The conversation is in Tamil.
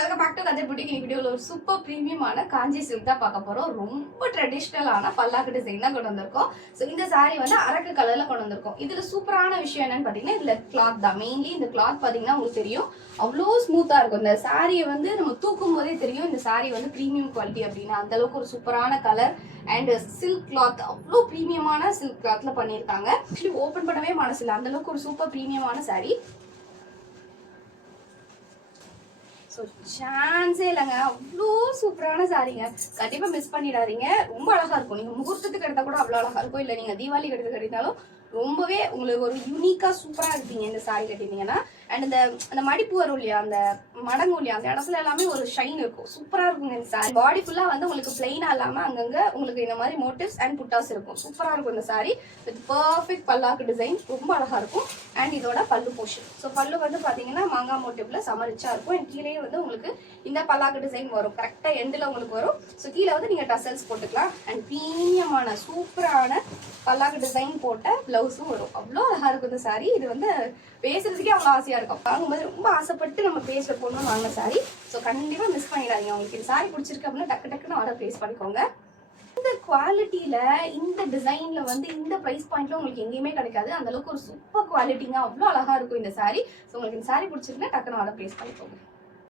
வெல்கம் பேக் டு கதை புட்டிக். இந்த வீடியோல ஒரு சூப்பர் பிரீமியமான காஞ்சி சில்க் தான் பார்க்க போறோம். ரொம்ப ட்ரெடிஷ்னலான பல்லாக்கு டிசைன் தான் கொண்டு வந்திருக்கோம். ஸோ இந்த சாரீ வந்து அரக்கு கலர்ல கொண்டு வந்திருக்கோம். இதுல சூப்பரான விஷயம் என்னன்னு பாத்தீங்கன்னா, இதுல கிளாத் தான் மெயின்லி. இந்த கிளாத் பாத்தீங்கன்னா உங்களுக்கு தெரியும் அவ்வளோ ஸ்மூத்தா இருக்கும். இந்த சாரியை வந்து நம்ம தூக்கும் போதே தெரியும் இந்த சாரீ வந்து பிரீமியம் குவாலிட்டி அப்படின்னு. அந்த அளவுக்கு ஒரு சூப்பரான கலர் அண்ட் சில்க் கிளாத், அவ்வளோ பிரீமியமான சில்க் கிளாத்ல பண்ணியிருக்காங்க. ஆக்சுவலி ஓப்பன் பண்ணவே மனசில்லை, அந்த அளவுக்கு ஒரு சூப்பர் பிரீமியமான சாரீ. ஸோ சான்ஸே இல்லைங்க, அவ்வளோ சூப்பரான சாரீங்க. கண்டிப்பாக மிஸ் பண்ணிடாதீங்க. ரொம்ப அழகாக இருக்கும். நீங்கள் முகூர்த்தத்துக்கு எடுத்தால் கூட அவ்வளோ அழகாக இருக்கும். இல்லை நீங்கள் தீபாவளிக்கு எடுத்து கட்டினாலும் ரொம்பவே உங்களுக்கு ஒரு யூனிக்காக சூப்பராக இருப்பீங்க இந்த சாரீ கட்டினீங்கன்னா. அண்ட் அந்த மடிப்பு வரும் இல்லையா, அந்த மடங்கு இல்லையா, அந்த இடத்துல எல்லாமே ஒரு ஷைன் இருக்கும். சூப்பராக இருக்குங்க இந்த சாரீ. பாடி ஃபுல்லாக வந்து உங்களுக்கு பிளெயினாக இல்லாமல் அங்கங்கே உங்களுக்கு இந்த மாதிரி மோட்டிவ்ஸ் அண்ட் புட்டாஸ் இருக்கும். சூப்பராக இருக்கும் இந்த sari. With perfect palak design, ரொம்ப அழகாக இருக்கும். அண்ட் இதோட பல்லு போர்ஷன். ஸோ பல்லு வந்து பார்த்தீங்கன்னா மாங்காய் மோட்டிவ்ல சமரிச்சா இருக்கும். அண்ட் கீழே வந்து உங்களுக்கு இந்த பல்லாக்கு டிசைன் வரும். கரெக்டாக எண்டில் உங்களுக்கு வரும். ஸோ கீழே வந்து நீங்கள் டசல்ஸ் போட்டுக்கலாம். அண்ட் பிரீமியமான சூப்பரான பல்லாக்கு டிசைன் போட்ட பிளவுஸும் வரும். அவ்வளோ அழகாக இருக்கும் இந்த சாரீ. இது வந்து பேசுறதுக்கே அவ்வளோ ஆசையாக இருக்கும். வாங்கும்போது ரொம்ப ஆசைப்பட்டு நம்ம பேசுகிற பொண்ணு வாங்கின சாரீ. ஸோ கண்டிப்பாக மிஸ் பண்ணிடாதீங்க. உங்களுக்கு இந்த சாரீ பிடிச்சிருக்கு அப்படின்னா டக்குன்னு ஆர்டர் ப்ளேஸ் பண்ணிக்கோங்க. இந்த குவாலிட்டியில இந்த டிசைன்ல வந்து இந்த பிரைஸ் பாயிண்ட்ல உங்களுக்கு எங்கேயுமே கிடைக்காது. அந்த அளவுக்கு ஒரு சூப்பர் குவாலிட்டிங்க, அவ்வளோ அழகா இருக்கும் இந்த சாரீ. ஸோ உங்களுக்கு இந்த சாரீ பிடிச்சிருக்குன்னா டக்குன்னு ஆர்டர் ப்ளேஸ் பண்ணிக்கோங்க.